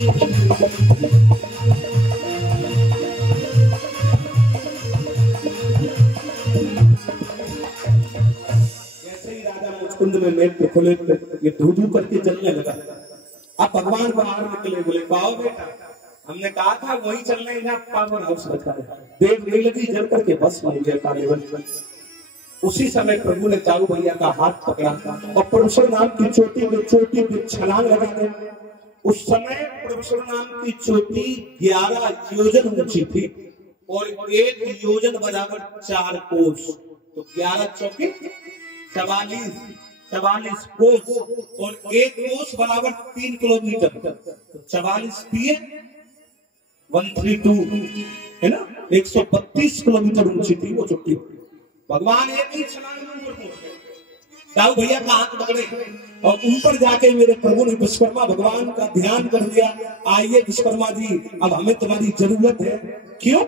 कुंड में नेत्र खुले, ये धू धू करके जलने लगा। अब भगवान बाहर निकले, बोले पाओ बेटा, हमने कहा था वही चलने, यहाँ पावर हाउस रखा है। देव नहीं लगी, जल करके बस हो गया कालेवन। उसी समय प्रभु ने चारू भैया का हाथ पकड़ा और परमेश्वर नाम की चोटी पे छलांग लगा दे। उस समय परमेश्वर नाम की चोटी 11 योजन ऊंची थी और 1 योजन बराबर 4 कोस, तो 11 चौके 44 कोस और 1 कोस बराबर 3 किलोमीटर, तो 44 पिए 132 है ना, 132 किलोमीटर ऊंची थी वो चोटी। भगवान एक ही छलांग में ऊपर पहुंच गए। चारू भैया का हाथ पकड़े और ऊपर जाके मेरे प्रभु ने विश्वकर्मा भगवान का ध्यान कर दिया। आइए विश्वकर्मा जी, अब हमें तुम्हारी जरूरत है। क्यों?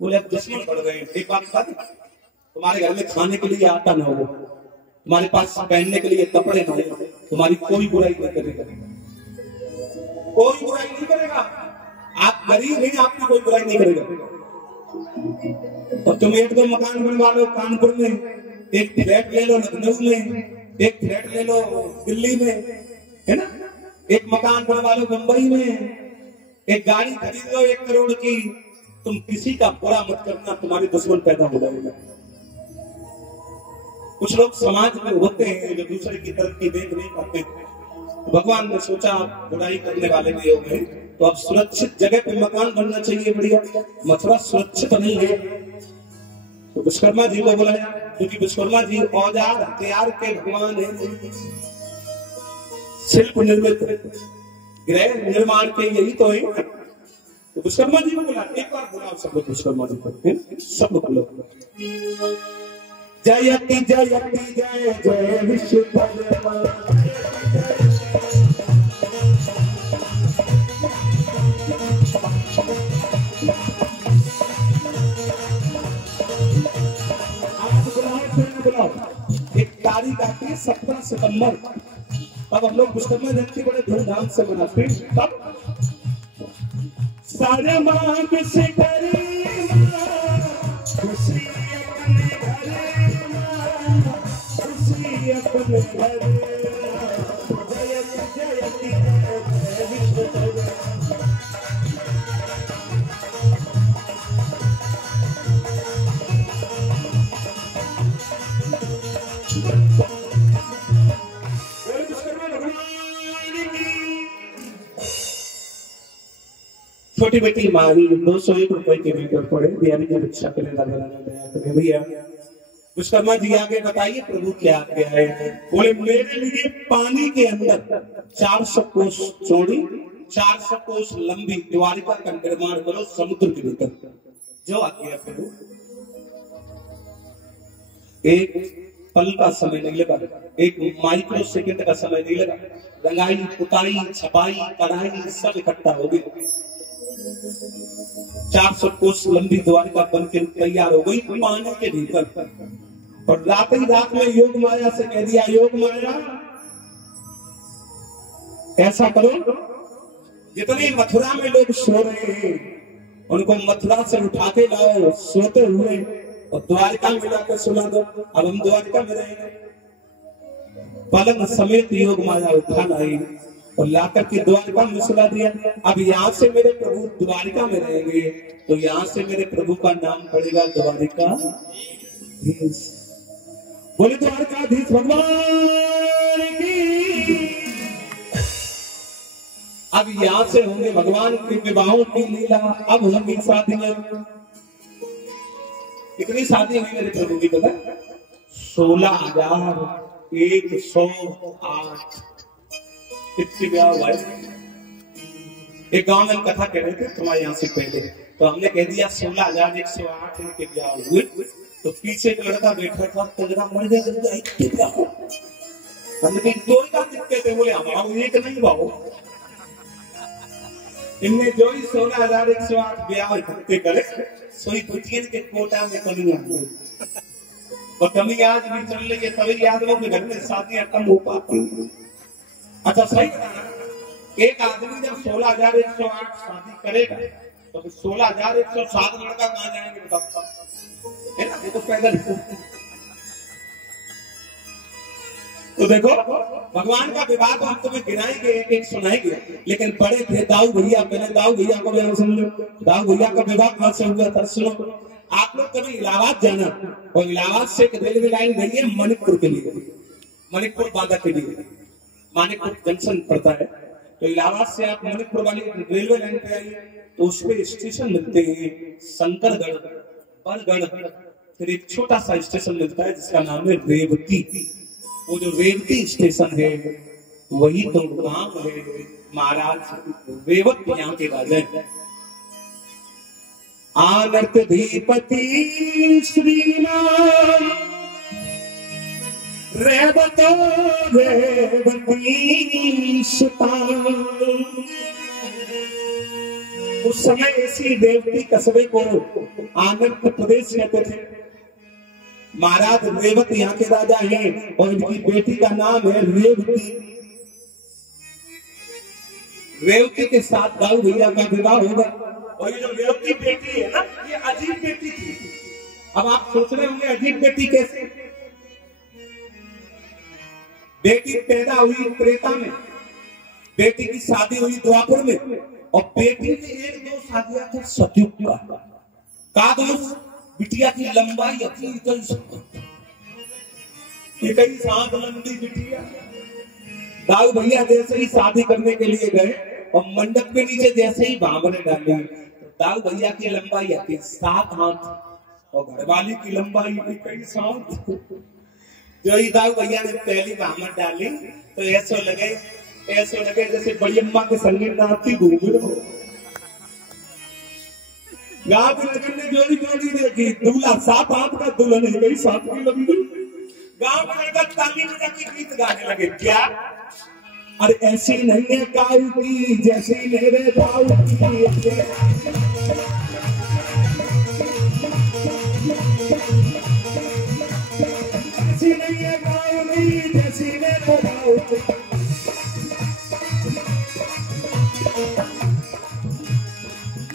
बोले अब दुश्मन बढ़ गए। एक बात बता, तुम्हारे घर में खाने के लिए आटा ना हो, तुम्हारे पास पहनने के लिए कपड़े ना हो, तुम्हारी कोई बुराई नहीं करेगा, कोई बुराई नहीं करेगा। आप गरीब हैं, आपकी कोई बुराई नहीं करेगा। और तुम एक दो मकान बनवा लो कानपुर में, एक फ्लैट ले लो लखनऊ में, एक फ्लैट ले लो दिल्ली में, है ना, एक मकान बनवा लो मुंबई में, एक गाड़ी खरीद लो 1 करोड़ की। तुम किसी का बुरा मत करना, तुम्हारे दुश्मन पैदा हो जाएगा। कुछ लोग समाज में होते हैं जो दूसरे की तरक्की देख नहीं पाते। भगवान ने सोचा बुराई करने वाले भी हो गए, तो अब सुरक्षित जगह पे मकान बनना चाहिए बढ़िया। मथुरा सुरक्षित नहीं है, तो विश्वकर्मा जी को बुलाया, क्योंकि विश्वकर्मा जी औजार हथियार के भगवान है, शिल्प निर्मित गृह निर्माण के यही तो है। तो विश्वकर्मा जी को बुला, एक बार बुलाओ सब लोग विश्वकर्मा जी को, सब लोग जयति जयति जय जय विश्वकर्मा। एक तारीख आती है 17 सितंबर, तब हम लोग विश्वकर्मा जयंती बड़े धूमधाम से मनाते हैं। तब सारे मांग से अपने घर छोटी बेटी मारी 201 रुपए के मीटर पड़े, बिहारी की रक्षा के लिए भैया। विश्वकर्मा जी आगे बताइए प्रभु क्या आज्ञा है। बोले मेरे लिए पानी के अंदर 400 कोस चौड़ी 400 कोस लंबी द्वारिका का निर्माण करो समुद्र के भीतर। जो आज्ञा प्रभु। एक पल का समय नहीं लगा, एक माइक्रो सेकंड का समय नहीं लगा। रंगाई पुताई छपाई कढ़ाई सब इकट्ठा हो गई। 400 कोस लंबी द्वारिका बनकर तैयार हो गई पानी के भीतर। और रात ही रात में योग माया से कह दिया, योग माया ऐसा करो, जितने मथुरा में लोग सो रहे हैं उनको मथुरा से उठा के लाओ सोते हुए और द्वारिका में लाकर सुला दो। अब हम द्वारिका में रहेंगे। पलंग समेत योग माया उठा लाई और लाकर के द्वारिका में सुला दिया। अब यहाँ से मेरे प्रभु द्वारिका में रहेंगे, तो यहाँ से मेरे प्रभु का नाम पड़ेगा द्वारिका। बोले द्वारकाधीश भगवान की। अब यहाँ से होंगे भगवान के विवाहों की लीला। अब होंगी शादियां। कितनी शादी हुई मेरे प्रभु की पता? 16,108 कितनी ब्याह हुआ है। एक गांव में कथा कह रहे थे तुम्हारे यहाँ से पहले, तो हमने कह दिया 16,108 इनके ब्याह हुए। तो पीछे एक लड़का बैठा था, तगड़ा मर गया, हमने दो ही दिखते थे। बोले हमारा एक नहीं बाबू, इनमें जो ही 16,108 ब्याह इकट्ठे करे सोई कुटियन के कोटा में कमी आ गई। और कमी आज भी चल रही है, तभी आदमियों के घर में शादियां कम हो पाती। अच्छा सही बताना, एक आदमी जब 16,108 शादी करेगा तो 16,107 लड़का कहां जाएंगे बताओ? है ना, ये तो पैदल। तो देखो भगवान का विवाह तो हम तुम्हें गिनाएंगे, एक सुनाएंगे, लेकिन बड़े थे दाऊ भैया। पहले दाऊ भैया को भी सुन लो। दाऊ भैया का विवाह कहां से हुआ था सुनो। आप लोग कभी इलाहाबाद जाना, और इलाहाबाद से एक रेलवे लाइन गई है मणिकपुर के लिए, मणिकपुर बांदा के लिए, मानिकपुर जंक्शन पड़ता है। तो इलाहाबाद से आप मणिकपुर वाली रेलवे लाइन पे आइए तो उस पे स्टेशन मिलते हैं शंकरगढ़, बरगढ़, फिर एक छोटा सा स्टेशन मिलता है जिसका नाम है रेवती। वो जो रेवती स्टेशन है वही तो गांव है महाराज रेवत यहाँ के राजा है। आनर्त धीपति श्रीराम रेवतो रेवती सुता। उस समय इसी रेवती कस्बे को आनंद प्रदेश कहते थे। महाराज रेवत यहाँ के राजा हैं और इनकी बेटी का नाम है रेवती। रेवती के साथ दाऊ भैया का विवाह होगा। और ये जो रेवती बेटी है ना, ये अजीब बेटी थी। अब आप सोच रहे होंगे अजीब बेटी कैसे? बेटी पैदा हुई त्रेता में, बेटी की शादी हुई द्वापर में, और बेटी ने 1-2 शादियां तो सतयुग का दोष। बिटिया की लंबाई अपनी कई साथ लंबी बिटिया। दाऊ भैया जैसे ही शादी करने के लिए गए और मंडप के नीचे जैसे ही भांवरे डाली, दाऊ भैया की लंबाई आती 7 हाथ और घरवाली की लंबाई कई साथ। जो ही दाऊ भैया ने पहली भांवर डाली तो ऐसे लगे जैसे बड़ी अम्मा के संगीत नाचती घूम हो। गांव के लगन ने जोड़ी देखी, दूल्हा 7 हाथ का, दुल्हन है गई 7 की लंबी। गांव में लड़का ताली बजा के गीत गाने लगे। क्या? अरे ऐसी नहीं है काऊ की जैसी मेरे दाऊ की। ऐसी नहीं है काऊ की जैसी मेरे दाऊ की।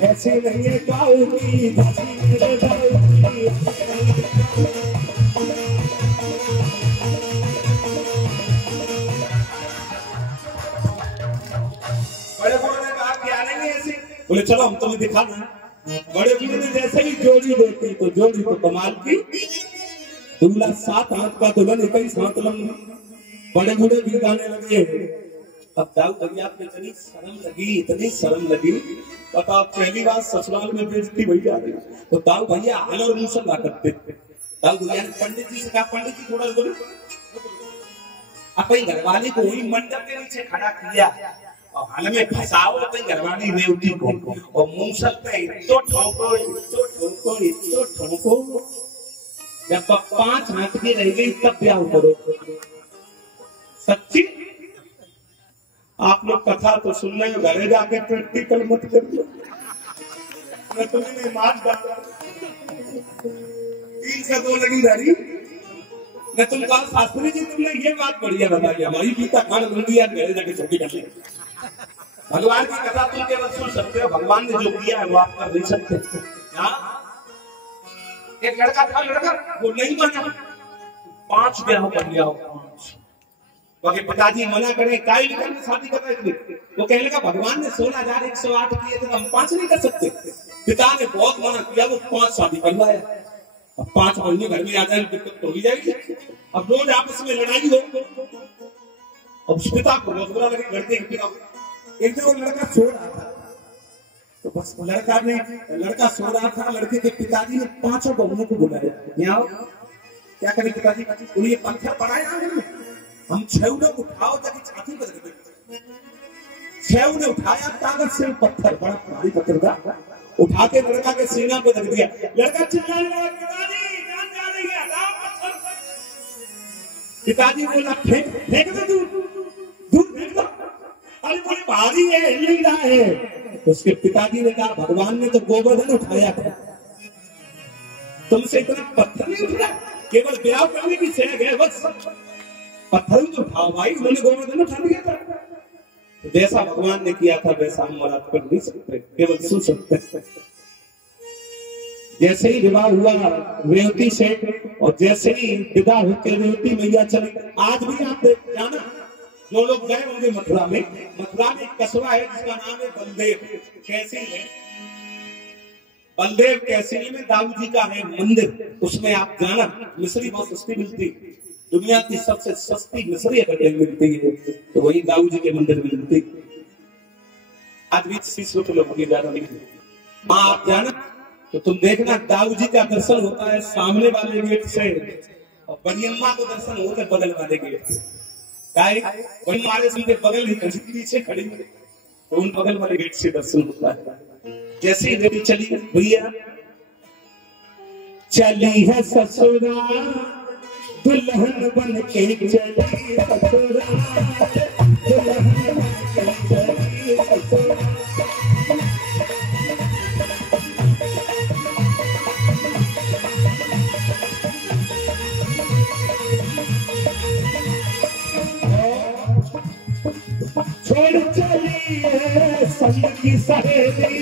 ऐसी नहीं है काऊ की जैसी मेरे दाऊ की। बड़े बड़े ने कहा क्या नहीं ऐसी? बोले चलो हम तुम्हें दिखा दें। बड़े बूढ़े ने जैसे ही जोड़ी देखी तो जोड़ी तो कमाल की। दूल्हा 7 हाथ का, दुल्हन 21 हाथ लंबी। बड़े बूढ़े भी गाने लगे। अब दाऊ भैया को इतनी शर्म लगी पता पहली बार ससुराल में बेइज्जती भई जा रही। तो दाऊ भैया हाल और मुंह ला करते। दाऊ भैया ने पंडित जी से कहा, पंडित जी थोड़ा बोलो। अपनी घरवाली को वही मंडप के नीचे खड़ा किया और हाल में फंसाओ अपनी घरवाली रेवती को, और मूसल पे इतो ठोको। जब 5 हाथ की रह गई तब ब्याह करो। सच्ची आप लोग कथा तो सुन रहे हो, घरे जाके प्रैक्टिकल मत करिए। मैं तुम्हें मार डाला 3 से 2 लगी रही। मैं तुम कहा शास्त्री जी तुमने ये बात बढ़िया बताई, हमारी गीता खान घरे जाके छोटी कर ली। भगवान की कथा तुम केवल सुन सकते हो, भगवान ने जो किया है वो आप कर नहीं सकते। एक लड़का था, लड़का वो नहीं माना, 5 ब्याह कर लिया। बाकी पिताजी मना करे, काई करने शादी कर रहे थे। वो कहने लगा भगवान ने 16,108 किए थे, हम 5 नहीं कर सकते। पिता ने बहुत मना किया, वो 5 शादी करवाया। अब 5 महीने घर में आ जाए दिक्कत तो हो जाएगी। अब रोज आपस में लड़ाई हो। अब उस पिता को बहुत बुरा लगे। लड़के एक दिन वो लड़का सो रहा था, तो बस लड़का सो रहा था। लड़के के पिताजी ने 5 बहुओं को बुलाया, यहाँ क्या करें पिताजी? उन्हें पत्थर पड़ाया, हम 6 उठाओ ताकि छाती बदल गई। 6 ने उठाया ताकत से पत्थर, बड़ा भारी पत्थर था, उठा के लड़का के सीना पे रख दिया। लड़का चिल्लाने लगा, पिताजी जान जा रही है, हटाओ पत्थर। पिताजी बोला फेंक दो, दूर फेंक दो। अरे बोले भारी है, हिल नहीं रहा है। तो उसके पिताजी ने कहा भगवान ने तो गोवर्धन उठाया था, तुमसे इतना पत्थर नहीं उठ रहा, केवल ब्याह करने की सेग है बस। पत्थर तो उठाओ भाई, उन्होंने गोवर्धन उठा दिया था। जैसा भगवान ने किया था वैसा हम और आप कर नहीं सकते, केवल सुन सकते हैं। जैसे ही विवाह हुआ रेवती से और जैसे ही विदा होकर रेवती मैया चली, आज भी आप जाना जो लोग गए होंगे मथुरा में एक कस्बा है जिसका नाम है बलदेव। कैसी है बलदेव, कैसी में दाऊ जी का है मंदिर, उसमें आप जाना। मिश्री बहुत सस्ती मिलती, दुनिया की सबसे सस्ती मिश्री अगर कहीं मिलती है तो वही दाऊ जी के मंदिर में मिलती। आज भी 30 रुपए लोगों की ज्यादा नहीं, वहां आप जाना तो तुम देखना दाऊ जी का दर्शन होता है सामने वाले गेट से और बड़ी अम्मा को दर्शन होता है बगल वाले गेट से। वही हमारे से बगल ही पीछे खड़ी तो उन बगल वाले गेट से दर्शन होता है। जैसे ही चली भैया चली है ससुरा दुल्हन बन के चली ससुरा, दुल्हन बन के चली ससुरा। छोड़ चली है संग की सहेली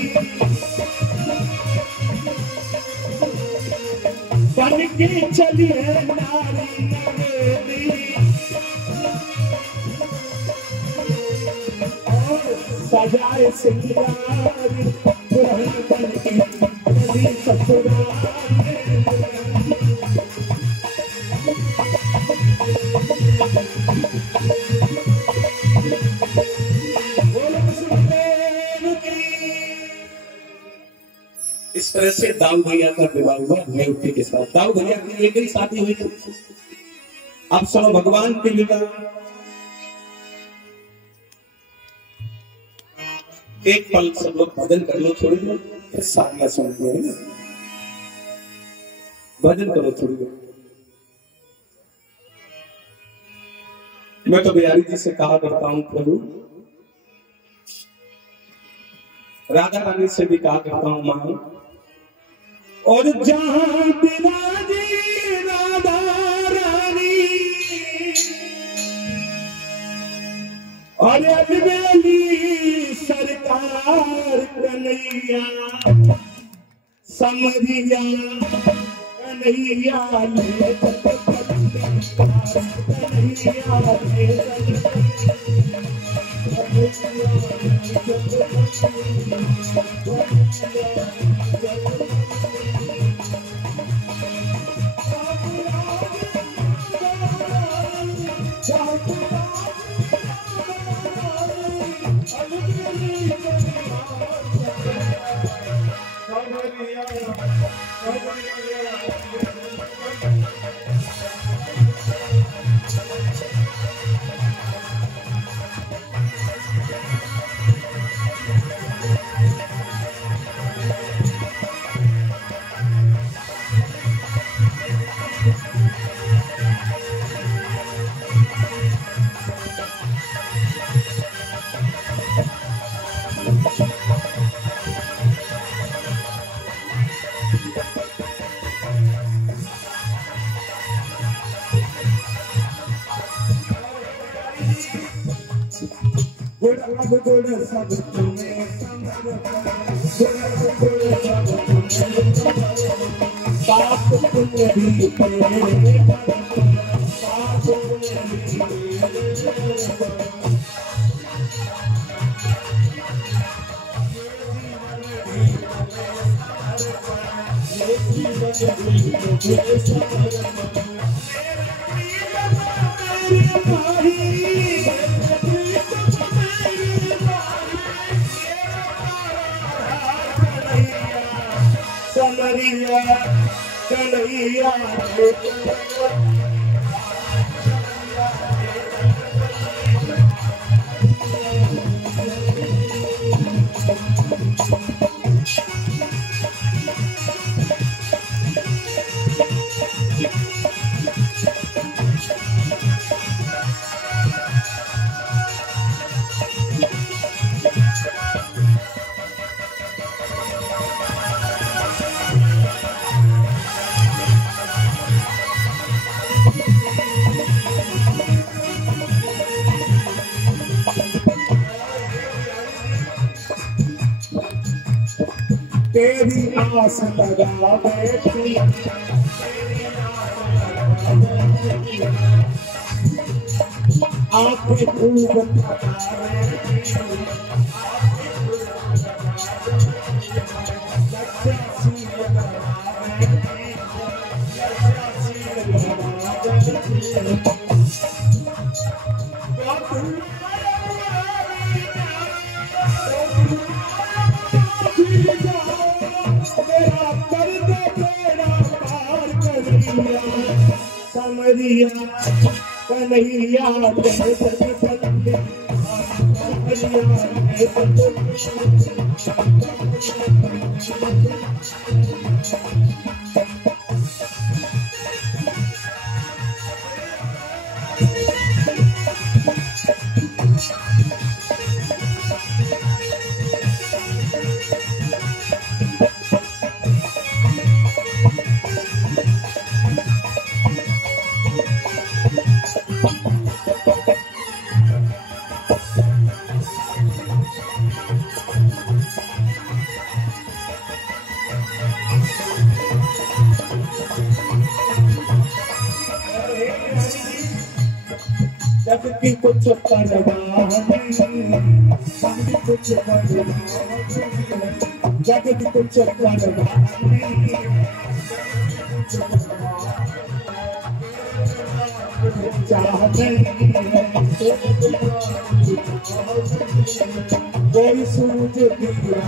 बन के चली है नारी नवेली, और सजाए सिंगार दुल्हन बन के चली ससुराल। इस तरह से दाऊ भैया का विवाह हुआ रेवती के साथ। दाऊ भैया की एक ही शादी हुई थी। अब सुनो भगवान के विवाह। एक पल सब लोग भजन कर लो थोड़ी देर, फिर शादियां सुन लो। भजन करो थोड़ी देर। मैं तो बिहारी जी से कहा करता हूं प्रभु, राधा रानी से भी कहा करता हूं मां, और जहां विराजे राधा रानी और अलबेली सरकार कन्हैया समरिया कन्हैया ले कन्हैया गुड़ सब तुम्हें साथ तुम भी कन्हैया तेरी आस लगा बैठी, आंखें खूब समरिया कन्हैया जगती कुछ परवाह कुछ जगत कुछ चाहते कोई सूझ दिया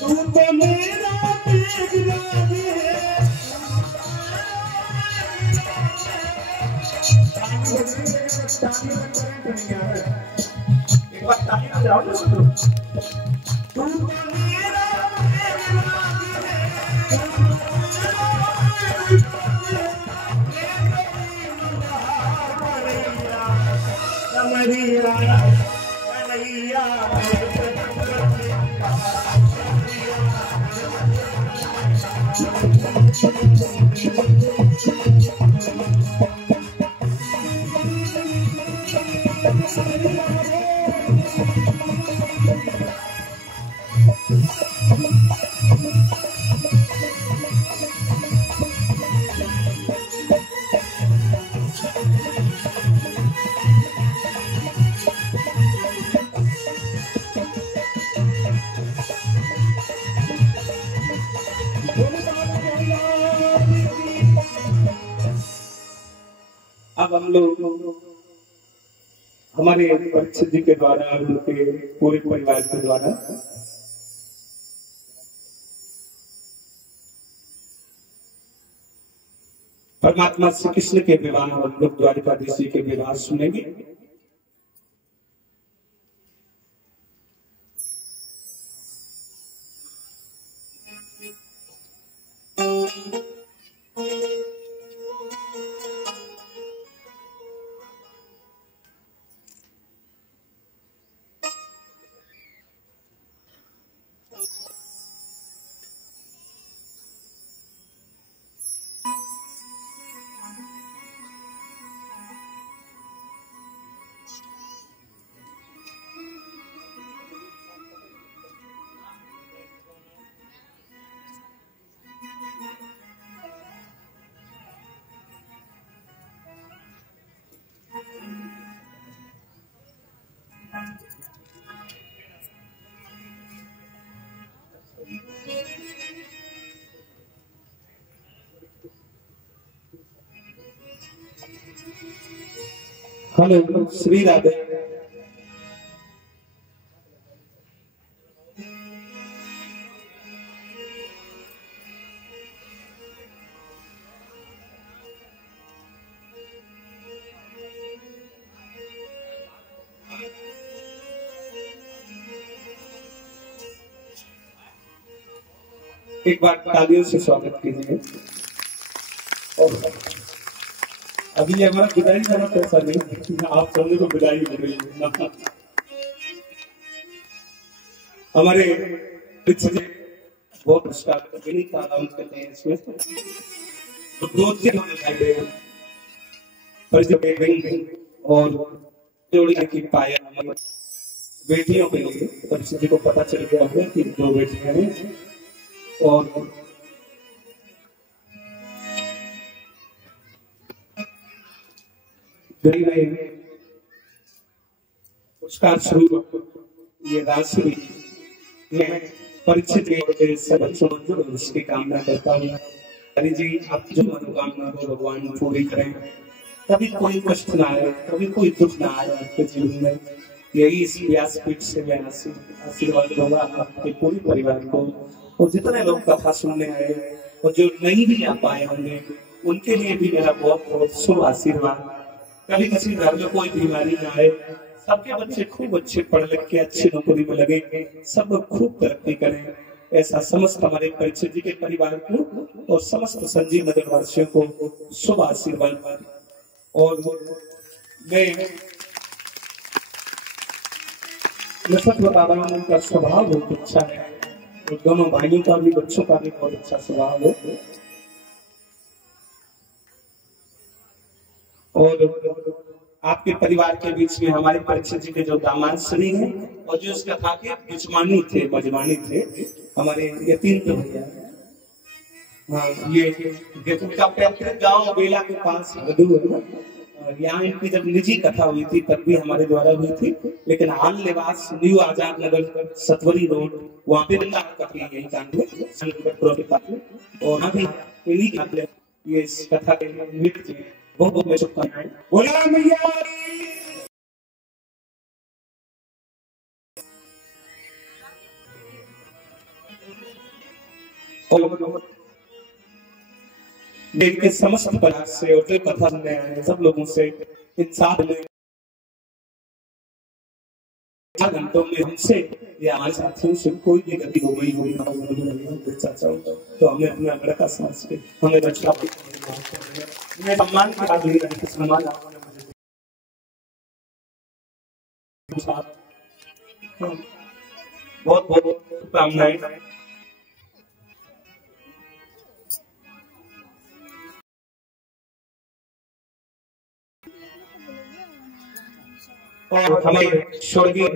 तू तो मेरा एक बार ताली बजाओ ना सुनो। तू तो मेरा समरिया कन्हैया अब हम लोग हमारे परीक्षित जी के द्वारा उनके पूरे परिवार के द्वारा परमात्मा श्री कृष्ण के विवाह हम लोग द्वारिकाधीश जी के विवाह सुनेंगे। हेलो श्री राधे। एक बार तालियों से स्वागत कीजिए। और अभी हमारा विदाई वाला पैसा नहीं, आप समझे तो विदाई हो रही है। हमारे बहुत करते हैं इसमें तो 2 दिन हम दिखाई दे और जोड़ी की पाया बेटियों के लिए। परीक्षित जी को पता चल गया होगा कि 2 बेटियां हैं और पुरस्कार स्वरूप ये राशि मैं परीक्षित के सब बच्चों को उसकी कामना करता हूँ। हरि जी आप जो मनोकामना हो भगवान पूरी करें, कभी कोई कष्ट ना आए, कभी कोई दुख ना आए आपके जीवन में। यही इस व्यासपीठ से मैं आशीर्वाद दूंगा आपके पूरे परिवार को और जितने लोग कथा सुनने आए और जो नहीं भी आ पाए होंगे उनके लिए भी मेरा बहुत बहुत शुभ आशीर्वाद। कभी किसी घर में कोई बीमारी ना आए, सबके बच्चे खूब अच्छे पढ़ लिख के अच्छी नौकरी में लगे, सब लोग खूब तरक्की करें, ऐसा समस्त हमारे परीक्षित जी के परिवार को और समस्त संजीव नगर वासियों को शुभ आशीर्वाद। और मैं सच बता रहा हूँ उनका स्वभाव बहुत अच्छा है और दोनों भाइयों का भी बच्चों का भी बहुत अच्छा स्वभाव है। और आपके परिवार के बीच में हमारे परीक्षित जी के जो दामाद श्री हैं और जो इस कथा के बिजमानी थे हमारे यतीन्द्र भैया। हाँ, ये उनका पैतृक गांव बेला के पास गदू है ना। यहाँ इनकी जब निजी कथा हुई थी तब भी हमारे द्वारा हुई थी, लेकिन हाल निवास न्यू आजाद नगर सतवरी रोड वहाँ पे कथा यही कांड में और अभी इन्हीं ये इस कथा के नृत्य बहुत बहुत शुभकामनाएं। बोला मैया देख के समस्त परिवार से और जो कथा सुनने आए सब लोगों से इन 7 घंटों में हमसे या हमारे साथियों से कोई भी गति हो गई होगी तो हमें अपना लड़का समझ के हमें रक्षा मैं सम्मान के बाद नहीं सम्मान बहुत बहुत शुभकामनाएं। और हमारे स्वर्गीय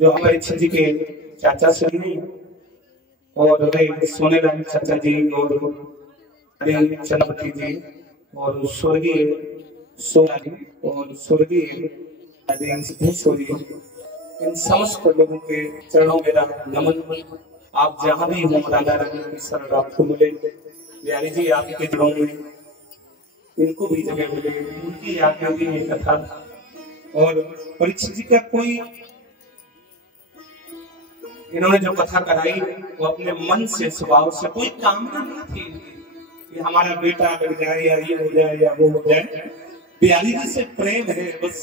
जो हमारे जी के चाचा श्री हैं और सोनेलाल चाचा जी और चंद्रपति जी और स्वर्गीय सोना जी और स्वर्गीय इन समस्त लोगों के चरणों मेरा नमन। आप जहाँ भी हो राधा रानी की शरण आपको मिले। बिहारी जी आपके चरणों में इनको भी जगह मिले, उनकी याद में भी ये कथा। और परीक्षित जी का कोई इन्होंने जो कथा कराई वो अपने मन से स्वभाव से कोई कामना नहीं थी कि हमारा बेटा लग जाए या ये हो जाए या वो हो जाए। बिहारी जी से प्रेम है बस।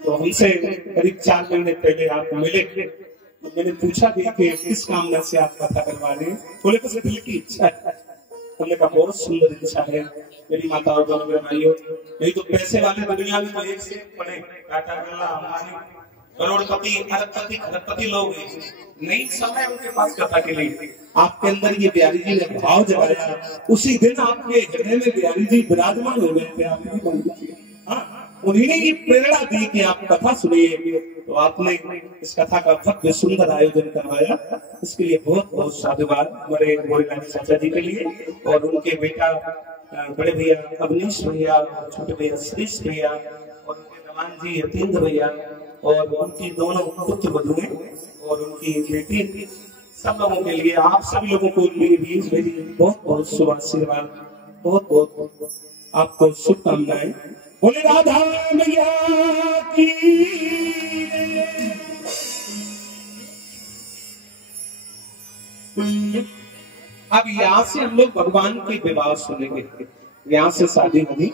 तो हमसे करीब 4 महीने पहले आप मिले तो मैंने पूछा भी कि किस कामना से आप कथा करवा रहे हैं। बोले तो दिल की इच्छा है। हमने कहा बहुत सुंदर इच्छा है मेरी माता और मेरे भाइयों। नहीं तो पैसे वाले दुनिया में तो एक से पड़े टाटा बिरला अंबानी करोड़पति अरबपति खरबपति लोग नहीं समय उनके पास कथा के लिए। आपके अंदर ये बिहारी जी ने भाव जगाया, उसी दिन आपके हृदय में बिहारी जी विराजमान हो गए थे। आपकी बन गई। हाँ, उन्हीं ने ये प्रेरणा दी कि आप कथा सुनिए। तो आपने इस कथा का भव्य सुंदर आयोजन करवाया, इसके लिए बहुत बहुत साधुवाद हमारे गोरेलाल चाचा जी के लिए और उनके बेटा बड़े भैया अवनीश भैया, छोटे भैया श्रीश भैया और उनके दमान जी यतीन्द्र भैया और उनकी दोनों पुत्र वधुएं और उनकी बेटी, सब लोगों के लिए आप सभी लोगों को मेरी बहुत बहुत शुभ आशीर्वाद, बहुत बहुत आपको शुभकामनाएं। बोले राधा मैया की। अब यहाँ से हम लोग भगवान के विवाह सुनेंगे। यहाँ से शादी होगी।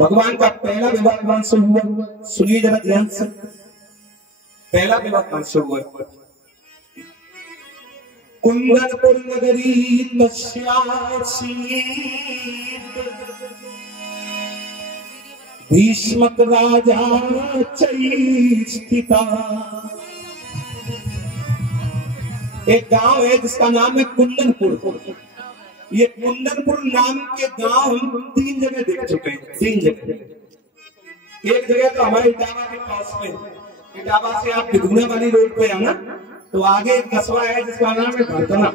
भगवान का पहला विवाह कौन से हुआ? सुनिए जरा ध्यान से। पहला विवाह कौन से हुआ? कुंदनपुर नगरी भीष्मक राजा स्थिता। एक गांव है जिसका नाम है कुंदनपुर। ये कुंदनपुर नाम के गांव हम 3 जगह देख चुके हैं, 3 जगह। एक जगह तो हमारे इटावा के पास में, इटावा से आप बिधुना वाली रोड पे आना तो आगे एक कस्बा है जिसका नाम है भरतना,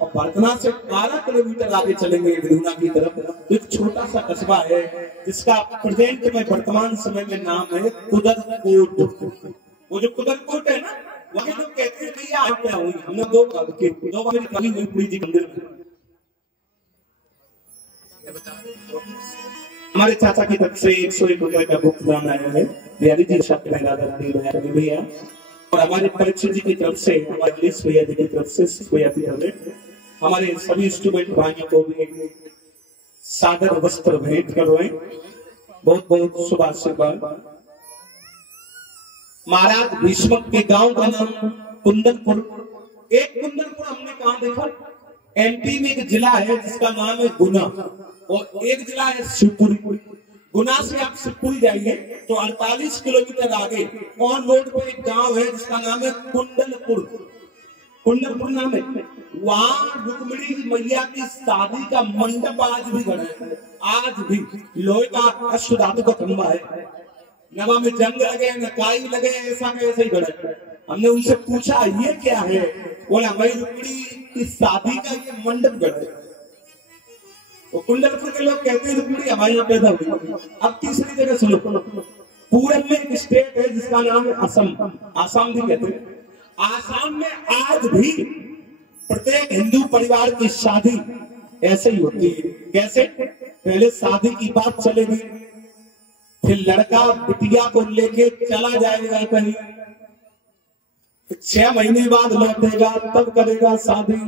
और भरतना से 12 किलोमीटर आगे चलेंगे बिधुना की तरफ तो एक छोटा सा कस्बा है जिसका प्रेजेंट में वर्तमान समय में नाम है कुदरकोट। वो जो कुदरकोट है ना, वहां लोग कहते हैं भैया आप क्या हुई, हमने 2 बार कभी हुई पुरी जी मंदिर में। हमारे चाचा की तरफ से 101 रुपए का भुगतान आया है, बिहारी जी शब्द भैया, और हमारे परीक्षित जी की तरफ से, हमारे भैया जी की तरफ से, हमारे सभी स्टूडेंट भाइयों को भी सादर वस्त्र भेंट करवाए। बहुत बहुत शुभ आशीर्वाद। महाराज भीष्मक के गांव का नाम कुंदनपुर। एक कुंदनपुर हमने कहां देखा, एमपी में एक जिला है जिसका नाम है गुना, और एक जिला है शिवपुरी। गुना से आप शिवपुरी जाइए तो 48 किलोमीटर आगे ऑन रोड पे एक गांव है जिसका नाम है कुंदनपुर। कुंदनपुर नाम है। वहां रुक्मिणी मैया की शादी का मंडप आज भी खड़ा है, आज भी लोहे का अष्टधातु का खंभा है, नवा में जंग लगे न काई लगे, ऐसा के ऐसे ही खड़ा है। हमने उनसे पूछा ये क्या है, बोला हमारी रुक्मिणी की शादी का ये मंडप खड़ा है। तो कुंडलपुर के लोग कहते हैं रुक्मिणी हमारे यहाँ पैदा हुई। अब तीसरी जगह सुनो, पूरब में एक स्टेट है जिसका नाम है असम, आसाम भी कहते हैं। आसाम में आज भी प्रत्येक हिंदू परिवार की शादी ऐसे ही होती है। कैसे? पहले शादी की बात चलेगी, फिर लड़का बिटिया को लेके चला जाएगा कहीं, 6 महीने बाद लौटेगा, तब करेगा शादी।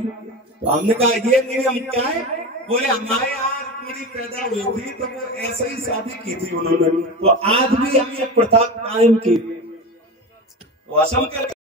तो हमने कहा ये नियम क्या है? बोले हमारे यहाँ रुक्मिणी पैदा हुई थी तो वो ऐसे ही शादी की थी उन्होंने, तो आज भी हम ये प्रथा कायम की। असम के